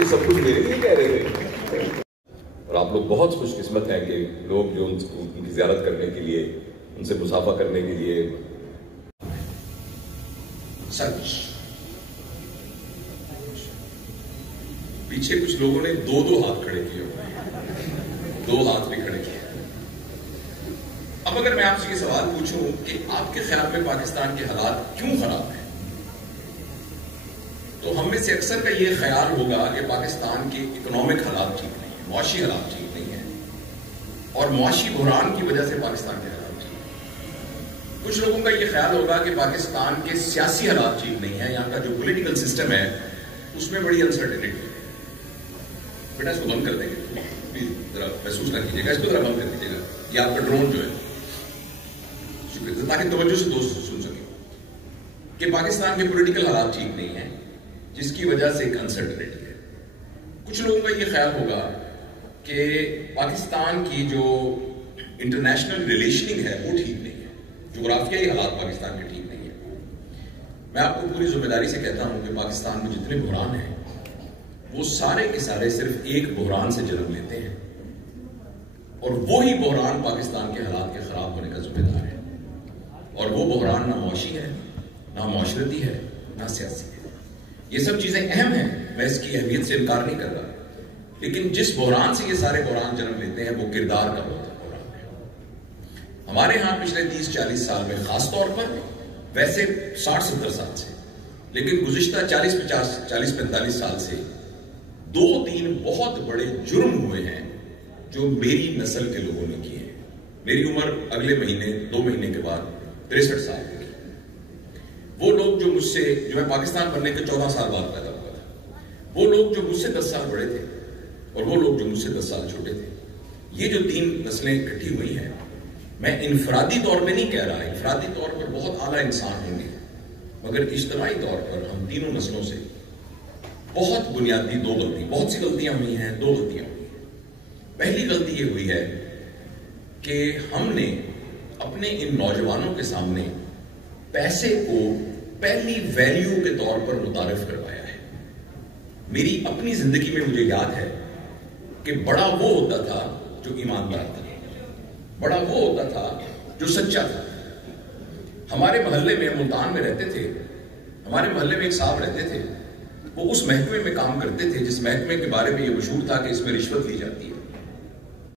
یہ سب کچھ میرے لیے کہہ رہے تھے. اور آپ لوگ بہت خوش قسمت ہیں کہ لوگ جو ان کی زیارت کرنے کے لیے، ان سے مصافحہ کرنے کے لیے. سچ پیچھے کچھ لوگوں نے دو ہاتھ کھڑے کیے ہوئے، 2 ہاتھ بھی کھڑے کیے. اب اگر میں آپ سے یہ سوال پوچھوں کہ آپ کے خیال میں پاکستان کے حالات کیوں خراب ہیں، تو ہم میں سے اکثر کا یہ خیال ہوگا کہ پاکستان کے اکنامک حالات ٹھیک نہیں ہیں، معاشی حالات ٹھیک نہیں ہیں، اور معاشی بحران کی وجہ سے پاکستان کے حالات ٹھیک ہیں. کچھ لوگوں کا یہ خیال ہوگا کہ پاکستان کے سیاسی حالات ٹھیک نہیں ہیں، یہاں کا جو پولیٹیکل سسٹم ہے اس میں بڑی انسرٹنٹی ہے. بیٹا اس کو بند کر دیں گے، پلیز ذرا محسوس نہ کیجیے گا، اس کو ذرا بند کر دیجیے گا، یہ آپ کا ڈرون جو ہے، تاکہ توجہ سے دوست سن سکیں کہ پاکستان کے پولیٹیکل حالات ٹھیک نہیں ہیں، جس کی وجہ سے ایک انسرٹنٹی ہے. کچھ لوگوں کا یہ خیال ہوگا کہ پاکستان کی جو انٹرنیشنل ریلیشننگ ہے وہ ٹھیک نہیں ہے، جغرافیائی حالات پاکستان کے ٹھیک نہیں ہیں. میں آپ کو پوری ذمہ داری سے کہتا ہوں کہ پاکستان میں جتنے بحران ہیں وہ سارے کے سارے صرف ایک بحران سے جنم لیتے ہیں، اور وہی بحران پاکستان کے حالات کے خراب ہونے کا ذمہ دار ہے. اور وہ بحران نہ معاشی ہے، نہ معاشرتی ہے، نہ سیاسی ہے. یہ سب چیزیں اہم ہیں، میں اس کی اہمیت سے انکار نہیں کر رہا، لیکن جس بحران سے یہ سارے بحران جنم لیتے ہیں وہ کردار کا بحران ہے. ہمارے ہاں پچھلے 30-40 سال میں خاص طور پر، ویسے 60-70 سال سے، لیکن گزشتہ 40-45 سال سے 2-3 بہت بڑے جرم ہوئے ہیں جو میری نسل کے لوگوں نے کیے ہیں. میری عمر اگلے مہینے 2 مہینے کے بعد 63 سال ہوگی. وہ لوگ جو میں پاکستان بننے کے 14 سال بعد پیدا ہوا تھا، وہ لوگ جو مجھ سے 10 سال بڑے تھے، اور وہ لوگ جو مجھ سے 10 سال چھوٹے تھے، یہ جو 3 نسلیں اکٹھی ہوئی ہیں، میں انفرادی طور پہ نہیں کہہ رہا، انفرادی طور پر بہت اعلیٰ انسان ہوں گے، مگر اجتماعی طور پر ہم تینوں نسلوں سے بہت بنیادی 2 غلطی، بہت سی غلطیاں ہوئی ہیں، 2 غلطیاں ہوئی ہیں. پہلی غلطی یہ ہوئی ہے کہ ہم نے اپنے ان نوجوانوں کے سامنے پیسے کو پہلی ویلیو کے طور پر متعارف کروایا ہے. میری اپنی زندگی میں مجھے یاد ہے کہ بڑا وہ ہوتا تھا جو ایماندار تھا، بڑا وہ ہوتا تھا جو سچا تھا. ہمارے محلے میں، ملتان میں رہتے تھے، ہمارے محلے میں ایک صاحب رہتے تھے، وہ اس محکمے میں کام کرتے تھے جس محکمے کے بارے میں یہ مشہور تھا کہ اس میں رشوت لی جاتی ہے.